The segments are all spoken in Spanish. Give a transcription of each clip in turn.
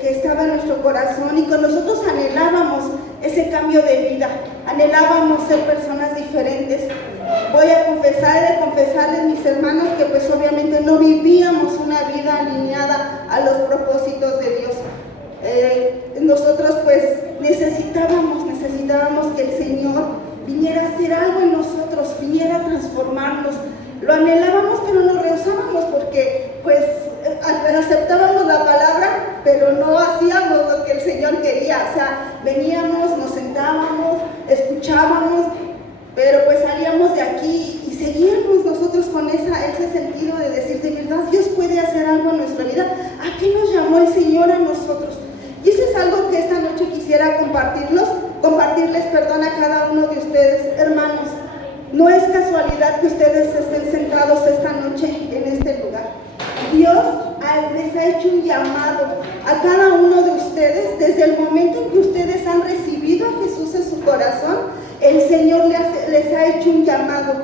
que estaba en nuestro corazón, y con nosotros anhelábamos ese cambio de vida, anhelábamos ser personas diferentes. Voy a confesarles, mis hermanos, que pues obviamente no vivíamos una vida alineada a los propósitos de Dios. Nosotros pues necesitábamos que el Señor viniera a hacer algo en nosotros, viniera a transformarnos. Lo anhelábamos, pero nos rehusábamos porque pues aceptábamos la palabra, pero no hacíamos lo que el Señor quería. O sea, veníamos, nos sentábamos, escuchábamos, pero pues salíamos de aquí y seguíamos nosotros con ese sentido de decir, de verdad Dios puede hacer algo en nuestra vida. ¿A qué nos llamó el Señor a nosotros? Y eso es algo que esta noche quisiera compartirles a cada uno de ustedes, hermanos. No es casualidad que ustedes estén centrados esta noche en este lugar. Dios les ha hecho un llamado a cada uno de ustedes. Desde el momento en que ustedes han recibido a Jesús en su corazón, el Señor les ha hecho un llamado.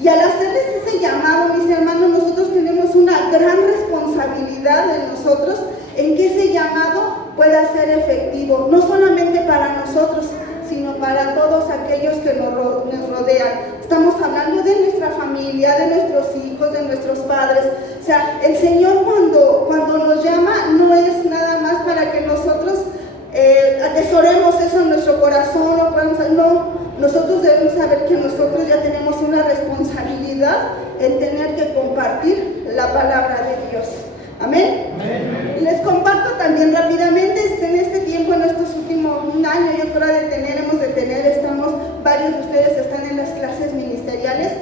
Y al hacerles ese llamado, mis hermanos, nosotros tenemos una gran responsabilidad en nosotros en que ese llamado pueda ser efectivo, no solamente para nosotros, sino para todos aquellos que nos rodean. Estamos hablando de nuestra familia, de nuestros hijos, de nuestros padres. O sea, el Señor cuando nos llama no es nada más para que nosotros atesoremos eso en nuestro corazón. No, nosotros debemos saber que nosotros ya tenemos una responsabilidad en tener que compartir la palabra de Dios. Amén. Amén. Les comparto también rápidamente, en este tiempo, en estos últimos un año, yo creo varios de ustedes están en las clases ministeriales,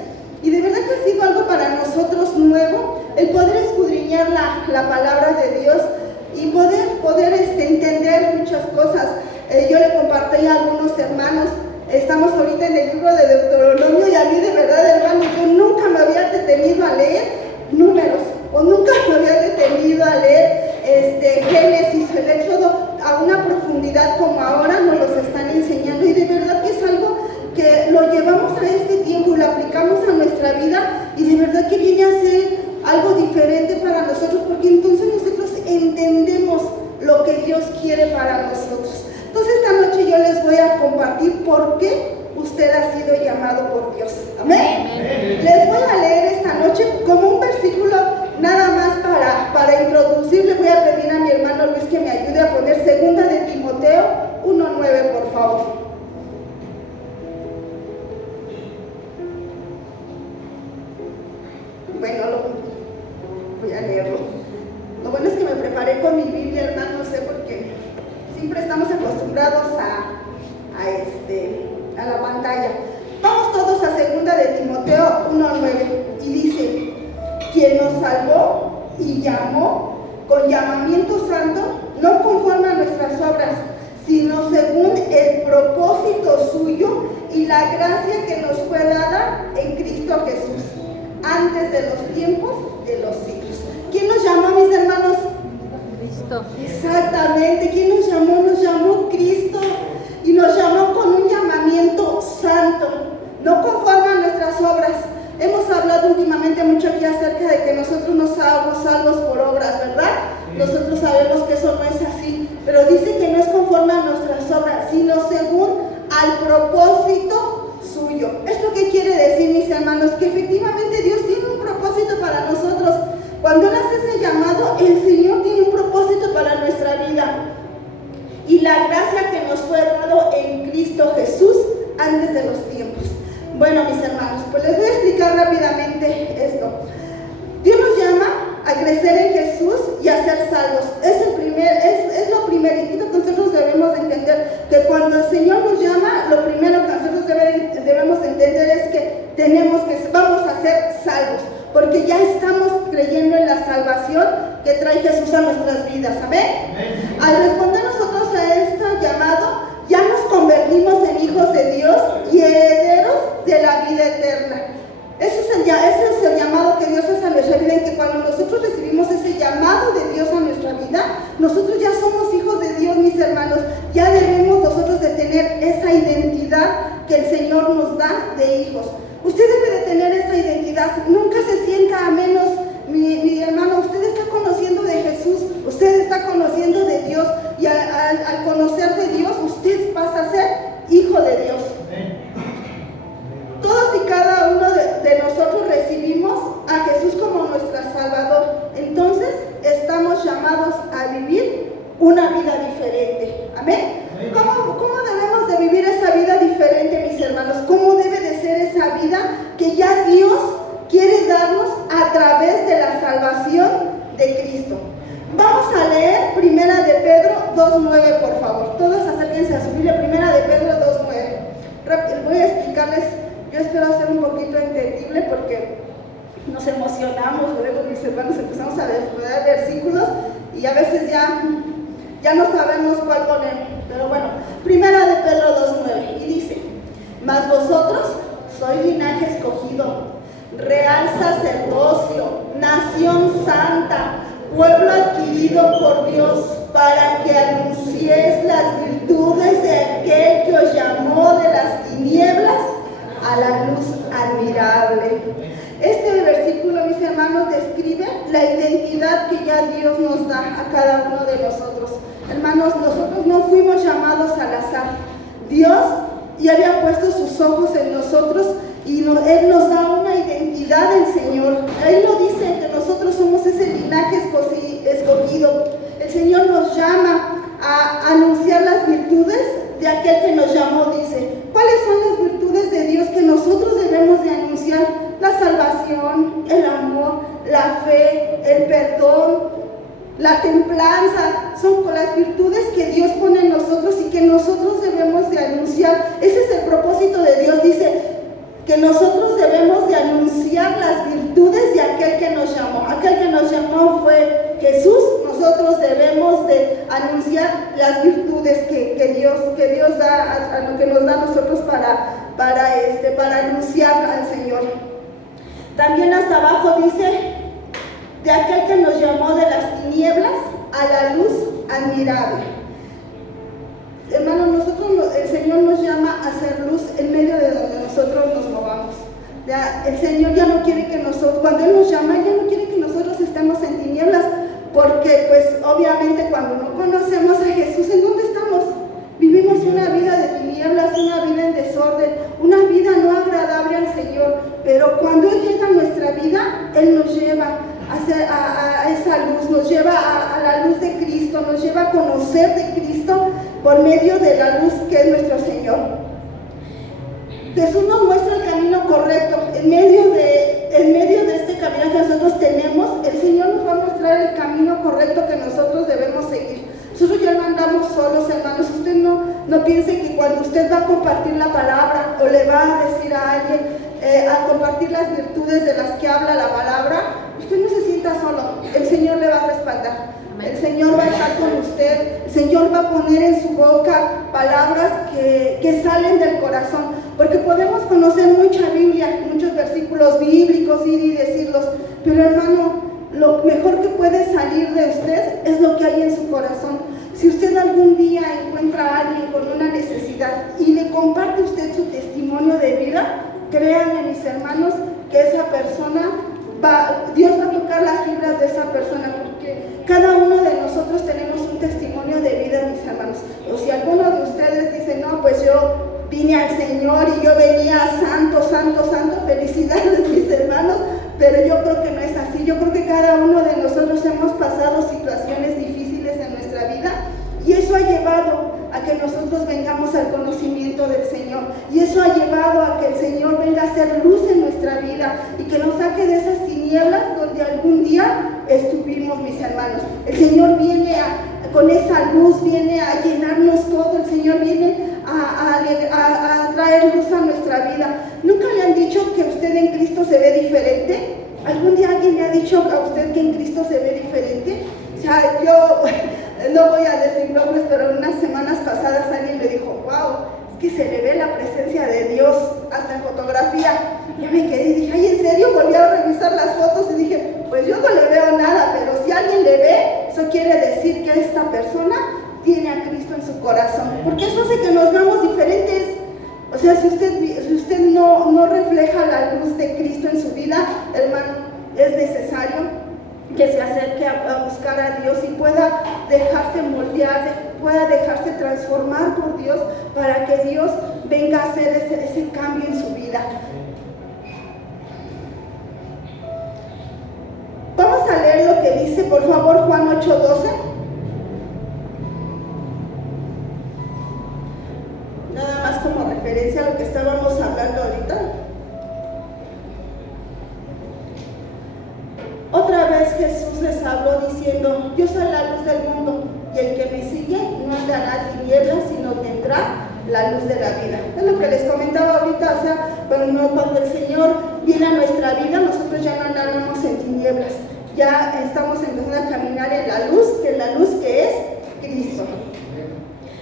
y de verdad que ha sido algo para nosotros nuevo, el poder escudriñar la palabra de Dios y poder entender muchas cosas. Yo le compartí a algunos hermanos, estamos ahorita en el libro de Deuteronomio, y a mí de verdad, hermanos, yo nunca me había detenido a leer números, o nunca me había detenido a leer Génesis, el Éxodo, a una profundidad como ahora nos los están enseñando, y de verdad que es algo que lo llevamos a este tiempo y lo aplicamos a nuestra vida, y de verdad que viene a ser algo diferente para nosotros, porque entonces nosotros entendemos lo que Dios quiere para nosotros. Entonces esta noche yo les voy a compartir por qué usted ha sido llamado por Dios. Amén. Amén. Les voy a leer esta noche como un versículo nada más para introducir. Le voy a pedir a mi hermano Luis que me ayude a poner 2 de Timoteo 1:9, por favor. Bueno, voy a leerlo. Lo bueno es que me preparé con mi Biblia, hermano, no sé por qué. Siempre estamos acostumbrados a la pantalla. Vamos todos a 2 de Timoteo 1:9, y dice: quien nos salvó y llamó con llamamiento santo, no conforme a nuestras obras, sino según el propósito suyo y la gracia que nos fue dada en Cristo Jesús, antes de los tiempos de los siglos. ¿Quién nos llamó, mis hermanos? Cristo. Exactamente. ¿Quién nos llamó? Nos llamó Cristo, y nos llamó con un llamamiento santo, no conforme a nuestras obras. Hemos hablado últimamente mucho aquí acerca de que nosotros no somos salvos por obras, ¿verdad? Nosotros sabemos que eso no es así, pero dice que no es conforme a nuestras obras, sino según al propósito suyo. ¿Esto qué quiere decir, mis hermanos? Que efectivamente Dios tiene un propósito para nosotros. Cuando Él hace ese llamado, el Señor tiene un propósito para nuestra vida. Y la gracia que nos fue dado en Cristo Jesús antes de los tiempos. Bueno, mis hermanos, pues les voy a explicar rápidamente esto. Dios nos llama a crecer en Jesús y a ser salvos. Es lo primerito que nosotros debemos entender, que cuando el Señor nos llama, lo primero que nosotros debemos entender es que vamos a ser salvos, porque ya estamos creyendo en la salvación que trae Jesús a nuestras vidas. ¿Amén? Al responder nosotros a este llamado, ya nos convertimos en hijos de Dios y herederos de la vida eterna. Ese es el llamado que Dios hace a nuestra vida, y que cuando nosotros recibimos ese llamado de Dios a nuestra vida, nosotros ya somos hijos de Dios, mis hermanos. Ya debemos nosotros de tener esa identidad que el Señor nos da de hijos. Usted debe de tener esa identidad. Nunca se sienta a menos, mi hermano. Usted está conociendo de Jesús, usted está conociendo de Dios. llamados a vivir una vida diferente. Amén. ¿Cómo debemos de vivir esa vida diferente, mis hermanos? ¿Cómo debe de ser esa vida que ya Dios quiere darnos a través de la salvación de Cristo? Vamos a leer Primera de Pedro 2:9, por favor. Todos acérquense a su Biblia, Primera de Pedro 2:9. Voy a explicarles, yo espero ser un poquito entendible porque nos emocionamos, luego mis hermanos empezamos a leer versículos y a veces ya no sabemos cuál poner. Pero bueno, Primera de Pedro 2:9, y dice: mas vosotros sois linaje escogido, real sacerdocio, nación santa, pueblo adquirido por Dios, para que anunciéis las virtudes de aquel que os llamó de las tinieblas a la luz admirable. Este versículo, mis hermanos, describe la identidad que ya Dios nos da a cada uno de nosotros. Hermanos, nosotros no fuimos llamados al azar. Dios ya había puesto sus ojos en nosotros y Él nos da una identidad del Señor. Él lo dice, que nosotros somos ese linaje escogido. El Señor nos llama a anunciar las virtudes de aquel que nos llamó. Dice, ¿cuáles son las virtudes de Dios que nosotros debemos de anunciar? La salvación, el amor, la fe, el perdón, la templanza. Son las virtudes que Dios pone en nosotros y que nosotros debemos de anunciar. Ese es el propósito de Dios. Dice que nosotros debemos de anunciar las virtudes de aquel que nos llamó. Aquel que nos llamó fue Jesús. Nosotros debemos de anunciar las virtudes que Dios da, a lo que nos da a nosotros para anunciar al Señor. También hasta abajo dice, de aquel que nos llamó de las tinieblas a la luz admirable. Hermanos, el Señor nos llama a hacer luz en medio de donde nosotros nos movamos. El Señor ya no quiere que nosotros, cuando Él nos llama, Él ya no quiere que nosotros estemos en tinieblas, porque pues obviamente cuando no conocemos a Jesús, ¿en dónde estamos? Vivimos una vida de tinieblas, una vida en desorden, una vida no agradable al Señor. Pero cuando Él llega a nuestra vida, Él nos lleva a esa luz, nos lleva a la luz de Cristo, nos lleva a conocer de Cristo por medio de la luz que es nuestro Señor. Jesús nos muestra el camino correcto. En medio de este camino que nosotros tenemos, el Señor nos va a mostrar el camino correcto que nosotros debemos seguir. Nosotros ya no andamos solos, hermanos. Usted no piense que cuando usted va a compartir la palabra o le va a decir a alguien, a compartir las virtudes de las que habla la palabra, usted no se sienta solo. El Señor le va a respaldar. El Señor va a estar con usted. El Señor va a poner en su boca palabras que salen del corazón. Porque podemos conocer mucha Biblia, muchos versículos bíblicos, ir y decirlos. Pero hermano, lo mejor que puede salir de usted es lo que hay en su corazón. Si usted algún día encuentra a alguien con una necesidad y le comparte usted su testimonio de vida, créanme, mis hermanos, que esa persona Dios va a tocar las fibras de esa persona, porque cada uno de nosotros tenemos un testimonio de vida, mis hermanos. O si alguno de ustedes dice, no, pues yo vine al Señor y yo venía santo, felicidades, mis hermanos, pero yo creo que no es así. Yo creo que cada uno de nosotros hemos pasado situaciones difíciles en nuestra vida y eso ha llevado a que nosotros vengamos al conocimiento del Señor, y eso ha llevado a que el Señor venga a hacer luz en nuestra vida y que nos saque de esas tinieblas donde algún día estuvimos, mis hermanos. El Señor viene con esa luz, viene a llenarnos todo. El Señor viene a traer luz a nuestra vida. ¿Nunca le han dicho que usted en Cristo se ve diferente? ¿Algún día alguien le ha dicho a usted que en Cristo se ve diferente? O sea, yo no voy a decir nombres, pero en unas semanas pasadas alguien me dijo, wow, es que se le ve la presencia de Dios hasta en fotografía. Yo me quedé y dije, ay, ¿en serio? Volví a revisar las fotos y dije, pues yo no le veo nada, pero si alguien le ve, eso quiere decir que esta persona tiene a Cristo en su corazón, porque eso hace que nos veamos diferentes. O sea, si usted no refleja la luz de Cristo en su vida, hermano, es necesario que se acerque a buscar a Dios y pueda dejarse moldear, pueda dejarse transformar por Dios, para que Dios venga a hacer ese cambio en su vida. Vamos a leer lo que dice, por favor, Juan 8:12. Nada más como referencia a lo que estábamos hablando ahorita. Otra vez Jesús les habló diciendo, yo soy la luz del mundo, y el que me sigue no andará en tinieblas, sino tendrá la luz de la vida. Es lo que les comentaba ahorita, o sea, cuando el Señor viene a nuestra vida, nosotros ya no andamos en tinieblas, ya estamos empezando a caminar en la luz que es Cristo.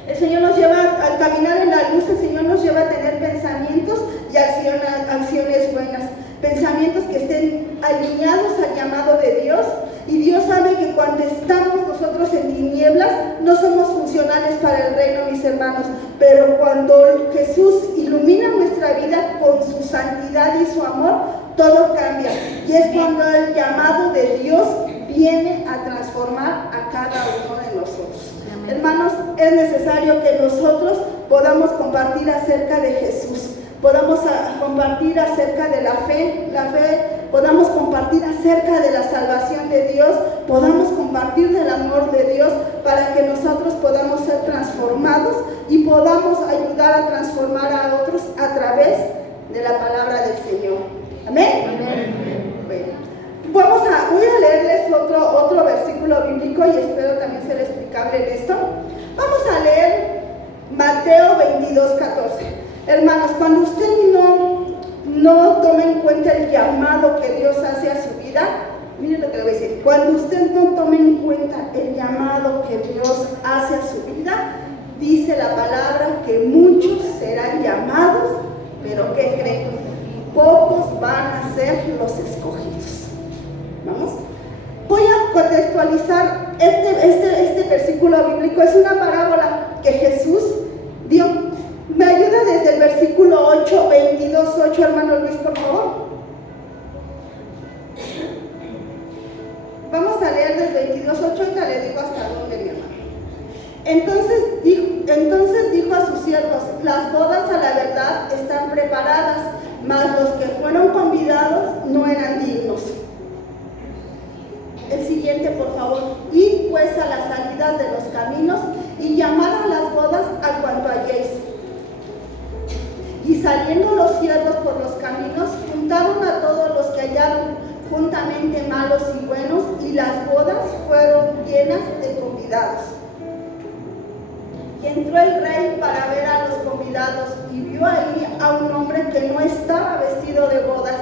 El Señor nos lleva, al caminar en la luz, el Señor nos lleva a tener pensamientos y acciones buenas, pensamientos que estén alineados al llamado de Dios. Y Dios sabe que cuando estamos nosotros en tinieblas, no somos funcionales para el reino, mis hermanos. Pero cuando Jesús ilumina nuestra vida con su santidad y su amor, todo cambia. Y es cuando el llamado de Dios viene a transformar a cada uno de nosotros. Hermanos, es necesario que nosotros podamos compartir acerca de Jesús, podamos compartir acerca de la fe, podamos compartir acerca de la salvación de Dios, podamos compartir del amor de Dios para que nosotros podamos ser transformados y podamos ayudar a transformar a otros a través de la palabra del Señor. ¿Amén? Amén. Bueno, voy a leerles otro versículo bíblico y espero también ser explicable en esto. Vamos a leer Mateo 22:14. Hermanos, cuando usted no tome en cuenta el llamado que Dios hace a su vida, miren lo que le voy a decir, cuando usted no tome en cuenta el llamado que Dios hace a su vida, dice la palabra que muchos serán llamados, pero ¿qué creen? Pocos van a ser los escogidos. ¿Vamos? Voy a contextualizar este versículo bíblico, es una parábola que Jesús dio. ¿Me ayuda desde el versículo 8, 22:8, hermano Luis, por favor? Vamos a leer desde 22:8, y le digo hasta dónde, mi hermano. Entonces dijo a sus siervos, las bodas a la verdad están preparadas, mas los que fueron convidados no eran dignos. El siguiente, por favor. Id pues a las salidas de los caminos y llamad a las bodas a cuanto halléis. Y saliendo los siervos por los caminos, juntaron a todos los que hallaron, juntamente malos y buenos, y las bodas fueron llenas de convidados. Y entró el rey para ver a los convidados, y vio ahí a un hombre que no estaba vestido de bodas.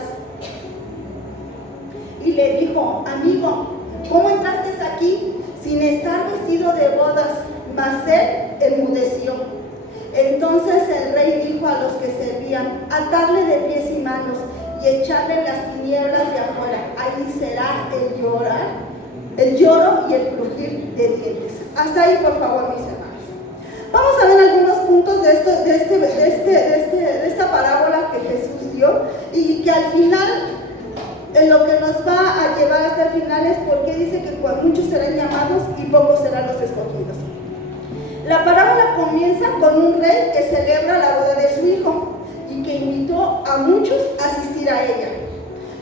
Y le dijo, amigo, ¿cómo entraste aquí sin estar vestido de bodas? Mas él enmudeció. Entonces el rey dijo a los que servían, atadle de pies y manos y echarle en las tinieblas de afuera. Ahí será el lloro y el crujir de dientes. Hasta ahí, por favor, mis hermanos. Vamos a ver algunos puntos de esta parábola que Jesús dio y que al final, en lo que nos va a llevar hasta el final es porque dice que muchos serán llamados y pocos serán los escogidos. La parábola comienza con un rey que celebra la boda de su hijo y que invitó a muchos a asistir a ella.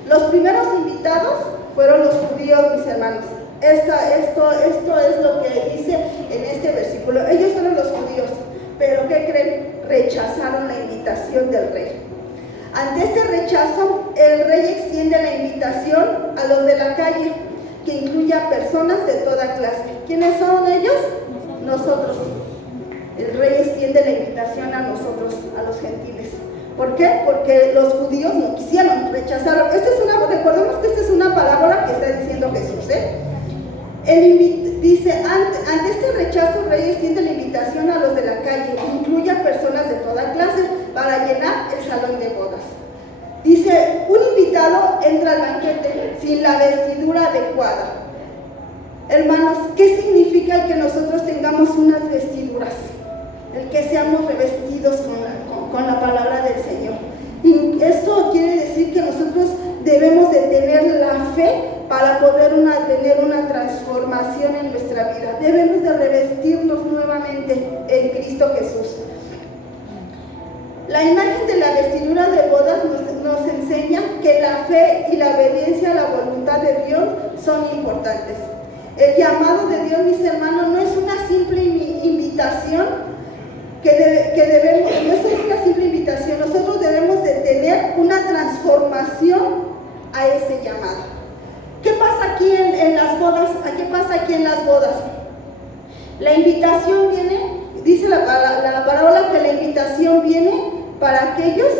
Los primeros invitados fueron los judíos, mis hermanos. Esto es lo que dice en este versículo. Ellos fueron los judíos, pero ¿qué creen? Rechazaron la invitación del rey. Ante este rechazo, el rey extiende la invitación a los de la calle, que incluye a personas de toda clase. ¿Quiénes son ellos? Nosotros. El rey extiende la invitación a nosotros, a los gentiles. ¿Por qué? Porque los judíos no quisieron, rechazaron. Recordemos que esta es una parábola que está diciendo Jesús, dice, ante este rechazo, el rey extiende la invitación a los de la calle, incluye a personas de toda clase, para llenar el salón de bodas. Dice, un invitado entra al banquete sin la vestidura adecuada. Hermanos, ¿qué significa el que nosotros tengamos unas vestiduras? El que seamos revestidos con la palabra del Señor. Y eso quiere decir que nosotros debemos de tener la fe para poder tener una transformación en nuestra vida. Debemos de revestirnos nuevamente en Cristo Jesús. La imagen de la vestidura de bodas nos enseña que la fe y la obediencia a la voluntad de Dios son importantes. El llamado de Dios, mis hermanos, no es una simple invitación no es una simple invitación. Nosotros debemos de tener una transformación a ese llamado. ¿Qué pasa aquí en las bodas? ¿Qué pasa aquí en las bodas? La invitación viene, dice la parábola que la invitación viene para aquellos,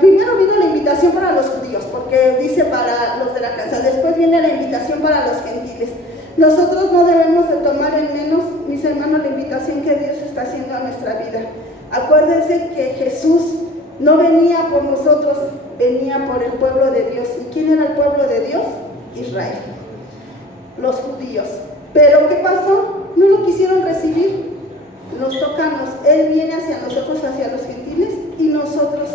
primero vino la invitación para los judíos, porque dice para los de la casa, después viene la invitación para los gentiles. Nosotros no debemos de tomar en menos, mis hermanos, la invitación que Dios está haciendo a nuestra vida. Acuérdense que Jesús no venía por nosotros, venía por el pueblo de Dios. ¿Y quién era el pueblo de Dios? Israel, los judíos. Pero ¿qué pasó? No lo quisieron recibir. Nos tocamos, Él viene hacia nosotros, hacia los gentiles, y nosotros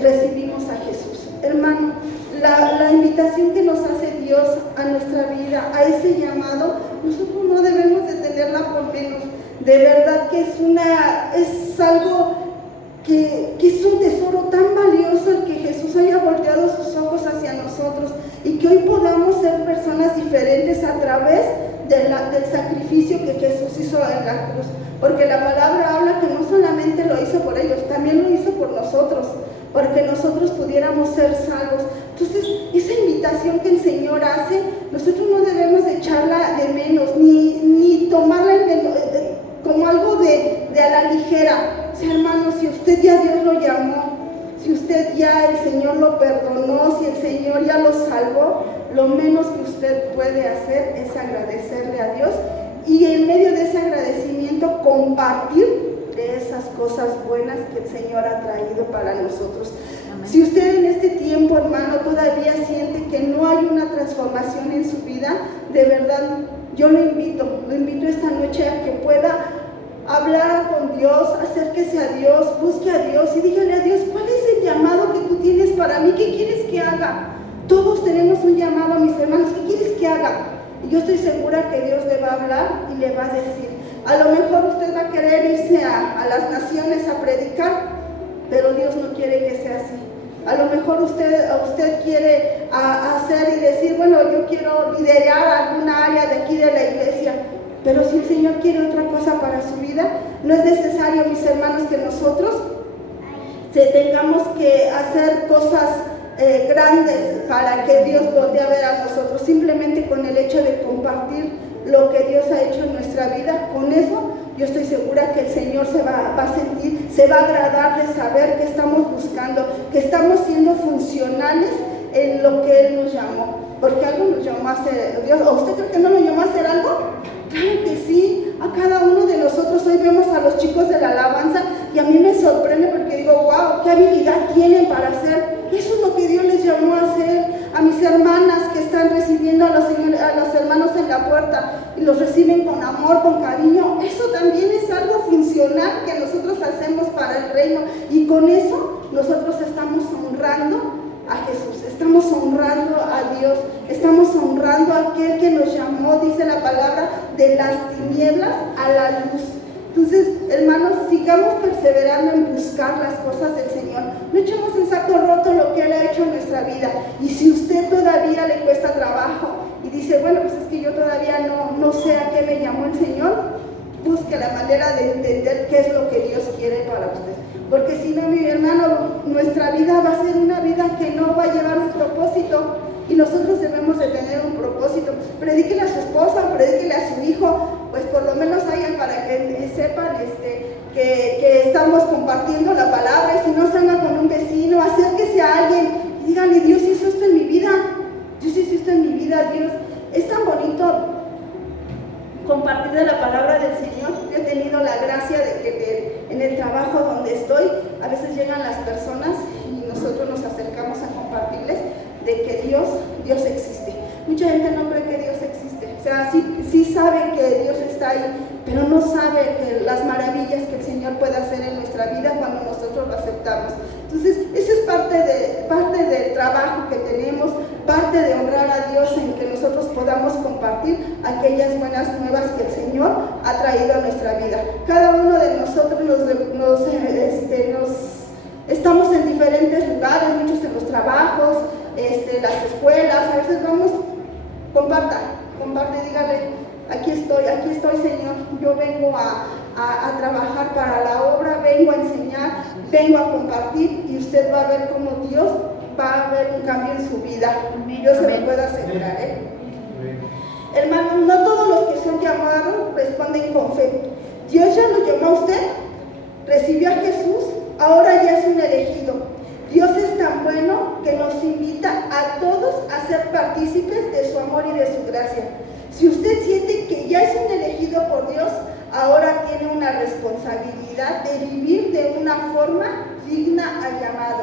recibimos a Jesús. Hermano, la invitación que nos hace Dios a nuestra vida, a ese llamado, nosotros no debemos de tenerla por menos. De verdad que es algo que es un tesoro tan valioso el que Jesús haya volteado sus ojos hacia nosotros y que hoy podamos ser personas diferentes a través del sacrificio que Jesús hizo en la cruz. Porque la palabra habla que no solamente lo hizo por ellos, también lo hizo por nosotros, porque nosotros pudiéramos ser salvos. Entonces, esa invitación que el Señor hace, nosotros no debemos echarla de menos, ni tomarla como algo de a la ligera. O sea, hermano, si usted ya Dios lo llamó, si usted ya el Señor lo perdonó, si el Señor ya lo salvó, lo menos que usted puede hacer es agradecerle a Dios y en medio de ese agradecimiento compartir de esas cosas buenas que el Señor ha traído para nosotros. Amén. Si usted en este tiempo, hermano, todavía siente que no hay una transformación en su vida, de verdad, yo lo invito esta noche a que pueda hablar con Dios, acérquese a Dios, busque a Dios y dígale a Dios, ¿cuál es el llamado que tú tienes para mí? ¿Qué quieres que haga? Todos tenemos un llamado, mis hermanos, ¿qué quieres que haga? Y yo estoy segura que Dios le va a hablar y le va a decir. A lo mejor usted va a querer irse a las naciones a predicar, pero Dios no quiere que sea así. A lo mejor usted quiere hacer y decir, bueno, yo quiero liderar alguna área de aquí de la iglesia, pero si el Señor quiere otra cosa para su vida, no es necesario, mis hermanos, que nosotros tengamos que hacer cosas grandes para que Dios voltee a ver a nosotros. Simplemente con el hecho de compartir lo que Dios ha hecho en nuestra vida, con eso yo estoy segura que el Señor se va a sentir, se va a agradar de saber que estamos buscando, que estamos siendo funcionales en lo que Él nos llamó. Porque algo nos llamó a hacer Dios. ¿O usted cree que no nos llamó a hacer algo? Claro que sí. A cada uno de nosotros hoy vemos a los chicos de la alabanza y a mí me sorprende porque digo, wow, qué habilidad tienen para hacer. Eso es lo que Dios les llamó a hacer. A mis hermanas que están recibiendo a los hermanos en la puerta y los reciben con amor, con cariño. Eso también es algo funcional que nosotros hacemos para el reino y con eso nosotros estamos honrando a Jesús, estamos honrando a Dios, estamos honrando a aquel que nos llamó, dice la palabra, de las tinieblas a la luz. Entonces, hermanos, sigamos perseverando en buscar las cosas del Señor. No echemos en saco roto lo que Él ha hecho en nuestra vida. Y si usted todavía le cuesta trabajo y dice, bueno, pues es que yo todavía no sé a qué me llamó el Señor, busque la manera de entender qué es lo que Dios quiere para usted. Porque si no, mi hermano, nuestra vida va a ser una vida que no va a llevar un propósito. Y nosotros debemos de tener un propósito. Predíquele a su esposa, predíquele a su hijo, pues por lo menos hayan para que sepan que estamos compartiendo la palabra. Y si no, salgan con un vecino, acérquese a alguien y díganle, Dios hizo esto en mi vida. Dios hizo esto en mi vida, Dios. Es tan bonito compartir de la palabra del Señor. Yo he tenido la gracia de que en el trabajo donde estoy, a veces llegan las personas y nosotros nos acercamos a compartirles de que Dios existe. Mucha gente no cree que Dios existe. O sea, sí sabe que Dios está ahí, pero no sabe que las maravillas que el Señor puede hacer en nuestra vida cuando nosotros lo aceptamos. Entonces, eso es parte del trabajo que tenemos, parte de honrar a Dios en que nosotros podamos compartir aquellas buenas nuevas que el Señor ha traído traído a nuestra vida. Cada uno de nosotros estamos en diferentes lugares, muchos en los trabajos, las escuelas. A veces vamos, comparte, dígale, aquí estoy Señor, yo vengo a trabajar para la obra, vengo a enseñar, vengo a compartir, y usted va a ver cómo Dios va a ver un cambio en su vida. Yo se lo puedo asegurar, Hermanos, no todos los que son llamados responden con fe. Dios ya lo llamó a usted, recibió a Jesús, ahora ya es un elegido. Dios es tan bueno que nos invita a todos a ser partícipes de su amor y de su gracia. Si usted siente que ya es un elegido por Dios, ahora tiene una responsabilidad de vivir de una forma digna al llamado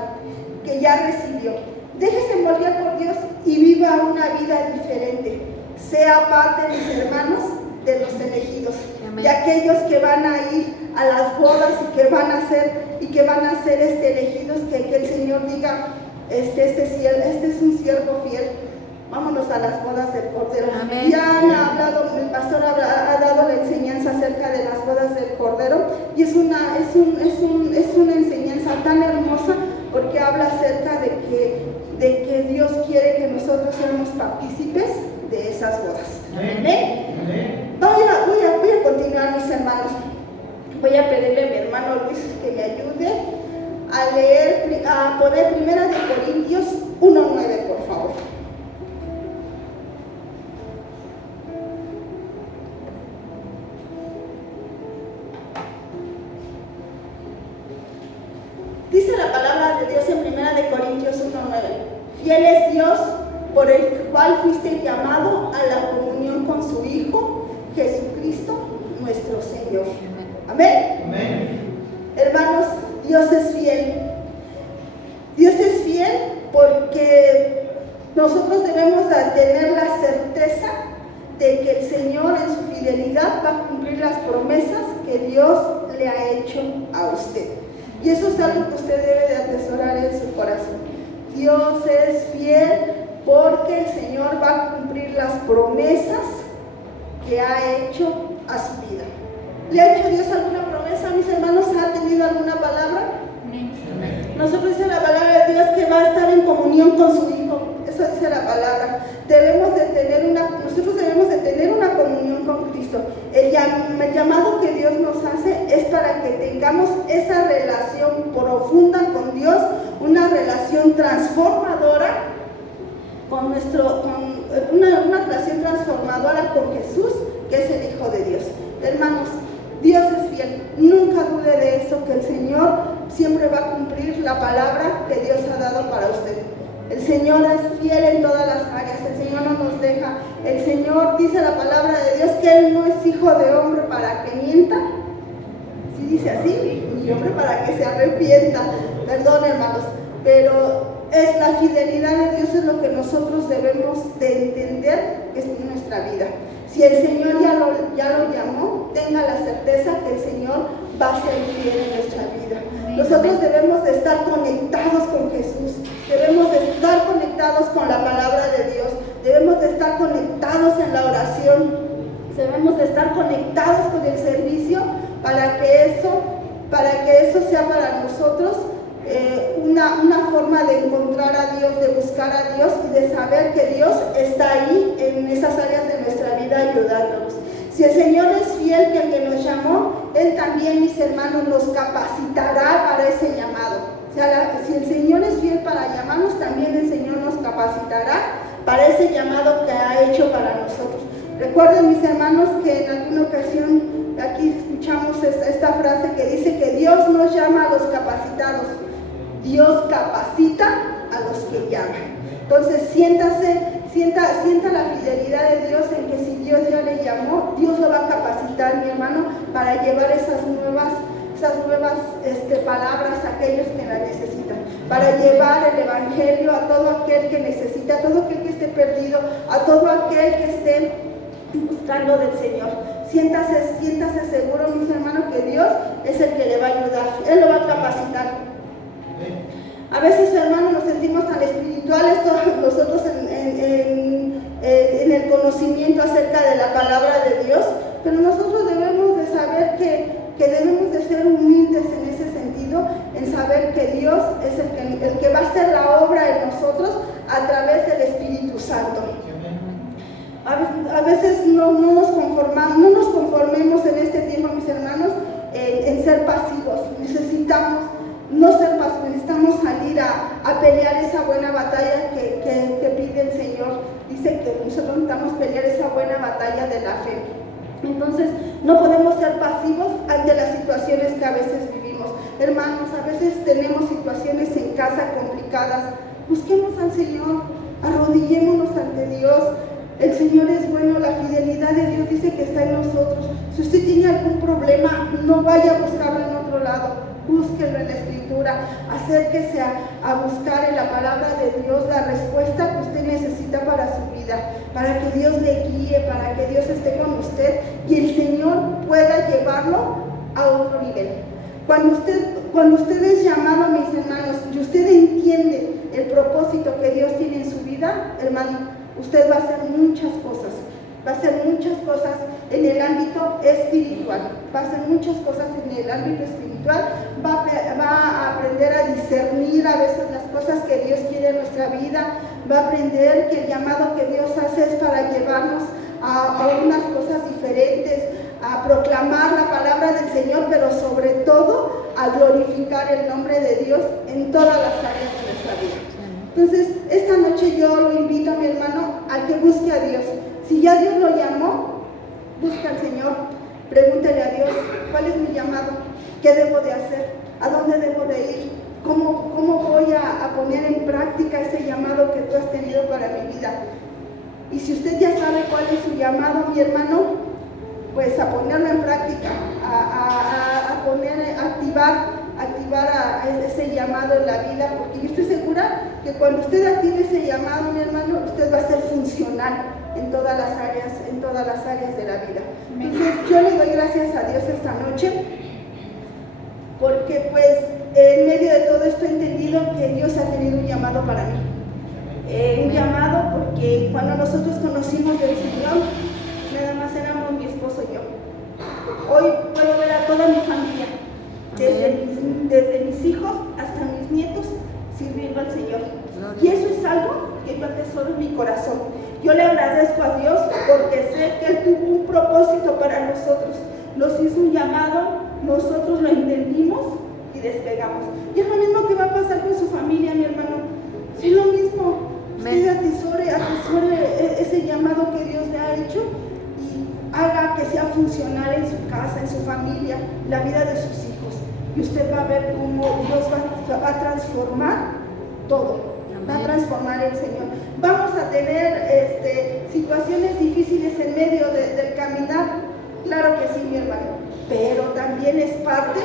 que ya recibió. Déjese moldear por Dios y viva una vida diferente. Sea parte, mis hermanos, de los elegidos. Amén. De aquellos que van a ir a las bodas y que van a ser elegidos, que el Señor diga, este es un siervo fiel. Vámonos a las bodas del Cordero. Amén. Ya han hablado, el pastor ha dado la enseñanza acerca de las bodas del Cordero, y es una enseñanza tan hermosa, porque habla acerca de que Dios quiere que nosotros seamos partícipes de esas bodas. Amén. Voy a continuar, mis hermanos. Voy a pedirle a mi hermano Luis que me ayude a poner 1 Corintios 1:9, por favor. Dice la palabra de Dios en 1 Corintios 1:9: fiel es Dios, por el cual fuiste llamado a la comunión con su Hijo, Jesucristo, nuestro Señor. Amén. Amén. Hermanos, Dios es fiel. Dios es fiel porque nosotros debemos tener la certeza de que el Señor en su fidelidad va a cumplir las promesas que Dios le ha hecho a usted. Y eso es algo que usted debe de atesorar en su corazón. Dios es fiel porque el Señor va a cumplir las promesas que ha hecho a su vida. ¿Le ha hecho Dios alguna promesa, mis hermanos? ¿Ha tenido alguna palabra? Nosotros dice la palabra de Dios que va a estar en comunión con su Hijo. Eso dice la palabra. Nosotros debemos de tener una comunión con Cristo. El llamado que Dios nos hace es para que tengamos esa relación profunda con Dios, una relación transformadora una relación transformadora con Jesús, que es el Hijo de Dios. Hermanos, Dios es fiel. Nunca dude de eso, que el Señor siempre va a cumplir la palabra que Dios ha dado para usted. El Señor es fiel en todas las áreas. El Señor no nos deja. El Señor, dice la palabra de Dios, que Él no es hijo de hombre para que mienta. ¿Sí dice así? Ni hombre para que se arrepienta. Perdón, hermanos, pero es la fidelidad de Dios, es lo que nosotros debemos de entender que es nuestra vida. Si el Señor ya lo llamó, tenga la certeza que el Señor va a ser fiel en nuestra vida. Nosotros debemos de estar conectados con Jesús, debemos de estar conectados con la palabra de Dios, debemos de estar conectados en la oración, debemos de estar conectados con el servicio, para que eso sea para nosotros una forma de encontrar a Dios, de buscar a Dios y de saber que Dios está ahí en esas áreas de nuestra vida ayudándonos. Si el Señor es fiel, que el que nos llamó, Él también, mis hermanos, nos capacitará para ese llamado. O sea, si el Señor es fiel para llamarnos, también el Señor nos capacitará para ese llamado que ha hecho para nosotros. Recuerden, mis hermanos, que en alguna ocasión aquí escuchamos esta frase que dice que Dios nos llama a los capacitados. Dios capacita a los que llaman. Entonces sienta la fidelidad de Dios en que si Dios ya le llamó, Dios lo va a capacitar, mi hermano, para llevar esas nuevas palabras a aquellos que la necesitan, para llevar el evangelio a todo aquel que necesita, a todo aquel que esté perdido, a todo aquel que esté buscando del Señor. Siéntase seguro, mis hermanos, que Dios es el que le va a ayudar, Él lo va a capacitar. A veces, hermanos, nos sentimos tan espirituales nosotros en el conocimiento acerca de la palabra de Dios, pero nosotros debemos de saber que debemos de ser humildes en ese sentido, en saber que Dios es el que va a hacer la obra en nosotros a través del Espíritu Santo. A veces no nos conformemos en este tiempo, mis hermanos, en ser pasivos. Necesitamos no ser pasivos, necesitamos salir a pelear esa buena batalla que pide el Señor. Dice que nosotros necesitamos pelear esa buena batalla de la fe. Entonces, no podemos ser pasivos ante las situaciones que a veces vivimos. Hermanos, a veces tenemos situaciones en casa complicadas. Busquemos al Señor, arrodillémonos ante Dios. El Señor es bueno, la fidelidad de Dios dice que está en nosotros. Si usted tiene algún problema, no vaya a buscarlo en otro lado, búsquelo en la Escritura, acérquese a buscar en la palabra de Dios la respuesta que usted necesita para su vida, para que Dios le guíe, para que Dios esté con usted y el Señor pueda llevarlo a otro nivel. Cuando usted es llamado, mis hermanos, y usted entiende el propósito que Dios tiene en su vida, hermano, usted va a hacer muchas cosas. Va a hacer muchas cosas en el ámbito espiritual. Va a hacer muchas cosas en el ámbito espiritual. Va a aprender a discernir a veces las cosas que Dios quiere en nuestra vida. Va a aprender que el llamado que Dios hace es para llevarnos a unas cosas diferentes, a proclamar la palabra del Señor, pero sobre todo a glorificar el nombre de Dios en todas las áreas de nuestra vida. Entonces, esta noche yo lo invito a mi hermano a que busque a Dios. Si ya Dios lo llamó, busca al Señor, pregúntele a Dios, ¿cuál es mi llamado? ¿Qué debo de hacer? ¿A dónde debo de ir? ¿Cómo voy a poner en práctica ese llamado que tú has tenido para mi vida? Y si usted ya sabe cuál es su llamado, mi hermano, pues a ponerlo en práctica, activar ese llamado en la vida, porque yo estoy segura que cuando usted active ese llamado, mi hermano, usted va a ser funcional en todas las áreas de la vida. Entonces yo le doy gracias a Dios esta noche, porque pues en medio de todo esto he entendido que Dios ha tenido un llamado para mí. Un llamado porque cuando nosotros conocimos del Señor, nada más éramos mi esposo y yo. Hoy puedo ver a toda mi familia, desde mis hijos hasta mis nietos, sirviendo al Señor. Y eso es algo que yo atesoro en mi corazón. Yo le agradezco a Dios porque sé que Él tuvo un propósito para nosotros. Nos hizo un llamado, nosotros lo entendimos y despegamos. Y es lo mismo que va a pasar con su familia, mi hermano. Sí, lo mismo. Usted atesore ese llamado que Dios le ha hecho y haga que sea funcional en su casa, en su familia, la vida de sus hijos. Y usted va a ver cómo Dios va a transformar todo. Va a transformar el Señor. Vamos a tener situaciones difíciles en medio del caminar. Claro que sí, mi hermano. Pero también es parte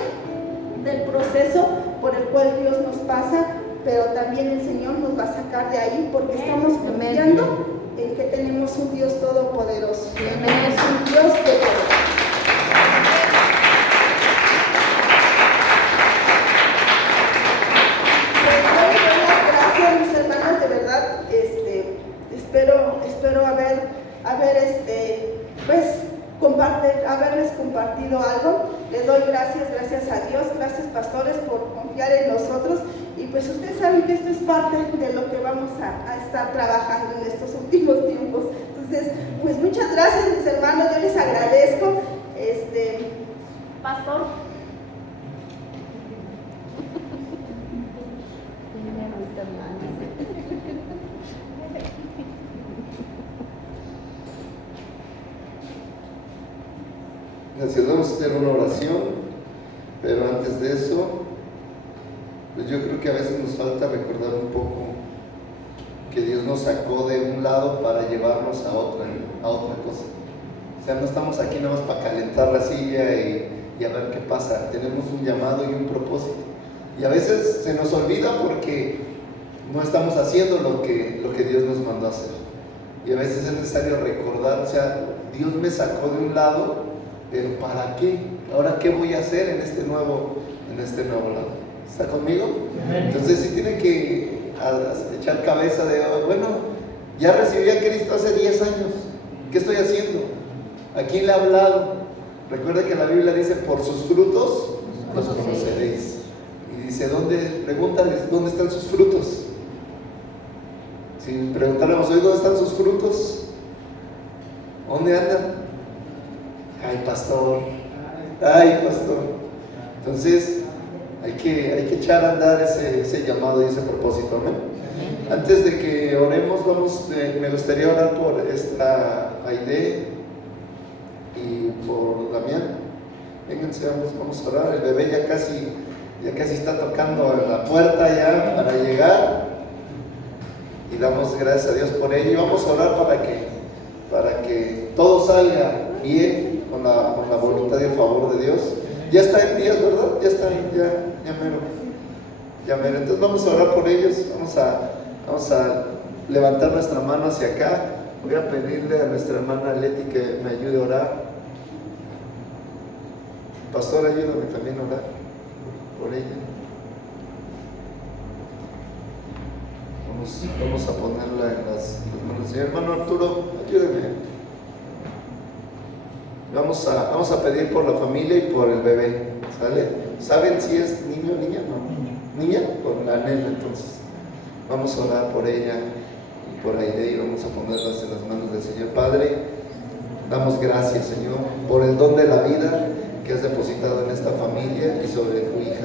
del proceso por el cual Dios nos pasa. Pero también el Señor nos va a sacar de ahí porque estamos confiando en que tenemos un Dios todopoderoso. Tenemos un Dios todopoderoso. Gracias, mis hermanas, de verdad. Espero haberles compartido algo. Les doy gracias a Dios, gracias pastores por confiar en nosotros. Y pues ustedes saben que esto es parte de lo que vamos a estar trabajando en estos últimos tiempos. Entonces, pues muchas gracias, mis hermanos, yo les agradezco. Pastor. Gracias, vamos a hacer una oración, pero antes de eso, pues yo creo que a veces nos falta recordar un poco que Dios nos sacó de un lado para llevarnos a otra cosa. O sea, no estamos aquí nada más para calentar la silla y a ver qué pasa. Tenemos un llamado y un propósito. Y a veces se nos olvida porque no estamos haciendo lo que Dios nos mandó a hacer. Y a veces es necesario recordar, o sea, Dios me sacó de un lado, pero ¿para qué? Ahora, ¿qué voy a hacer en este nuevo lado? ¿Está conmigo? Entonces sí tiene que echar cabeza de, bueno, ya recibí a Cristo hace 10 años. ¿Qué estoy haciendo? ¿A quién le he hablado? Recuerda que la Biblia dice, por sus frutos los conoceréis. Y dice, pregúntales, ¿dónde están sus frutos? Si preguntáramos hoy, ¿dónde están sus frutos? ¿Dónde andan? Ay, pastor. Entonces, hay que echar a andar ese llamado y ese propósito, amén. Antes de que oremos, me gustaría orar por esta Aide y por Damián. Vénganse, vamos a orar. El bebé ya casi está tocando la puerta ya para llegar. Y damos gracias a Dios por ello. Y vamos a orar para que todo salga bien con la voluntad y el favor de Dios. Ya está en días, ¿verdad? Ya está, ya mero. Entonces vamos a orar por ellos. Vamos a levantar nuestra mano hacia acá. Voy a pedirle a nuestra hermana Leti que me ayude a orar. Pastor, ayúdame también a orar por ella. Vamos a ponerla en las manos. Señor hermano Arturo, ayúdeme. Vamos a pedir por la familia y por el bebé, ¿sale? ¿Saben si es niño o niña? No. ¿Niña? Por la nena, entonces. Vamos a orar por ella y por Aide y vamos a ponerlas en las manos del Señor. Padre, damos gracias, Señor, por el don de la vida que has depositado en esta familia y sobre tu hija.